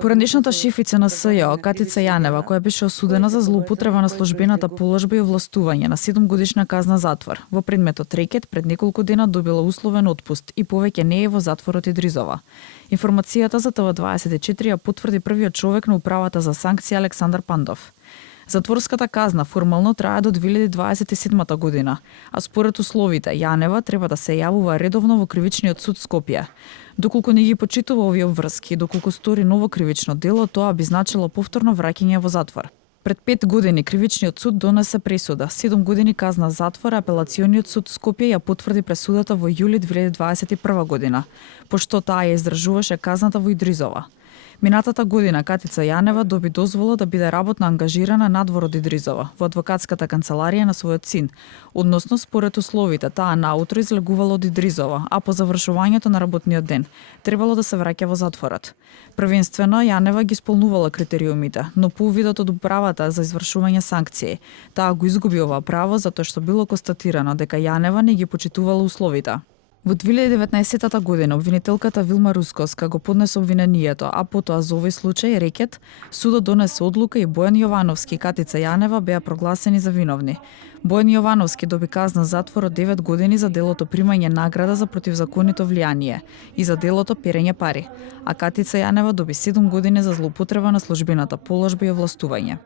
Поранешната шефица на СЈО, Катица Јанева, која беше осудена за злоупотреба на службената положба и овластување на 7-годишна казна затвор, во предметот рекет пред неколку дена добила условен отпуст и повеќе не е во затворот Идризова. Информацијата за ТВ24 ја потврди првиот човек на управата за санкции Александар Пандов. Затворската казна формално трае до 2027 година, а според условите Јанева треба да се јавува редовно во кривичниот суд Скопје. Доколку не ги почитува овие обврски, доколку стори ново кривично дело, тоа би значило повторно враќање во затвор. Пред 5 години кривичниот суд донесе пресуда, 7 години казна затвор, апелациониот суд Скопје ја потврди пресудата во јули 2021 година, пошто таа ја издржуваше казната во Идризова. Минатата година Катица Јанева доби дозвола да биде работно ангажирана надвор од Идризова, во адвокатската канцеларија на својот син, односно според условите таа наутро излегувала од Идризова, а по завршувањето на работниот ден требало да се враќа во затворот. Првенствено Јанева ги исполнувала критериумите, но по увидот од управата за извршување санкции, таа го изгуби ова право затоа што било констатирано дека Јанева не ги почитувала условите. Во 2019 година обвинителката Вилма Рускоска го поднесе обвинението, а потоа за овој случај рекет судот донесе одлука и Бојан Јовановски и Катица Јанева беа прогласени за виновни. Бојан Јовановски доби казна затвор од 9 години за делото примање награда за противзаконито влијание и за делото перење пари, а Катица Јанева доби 7 години за злоупотреба на службената положба и овластување.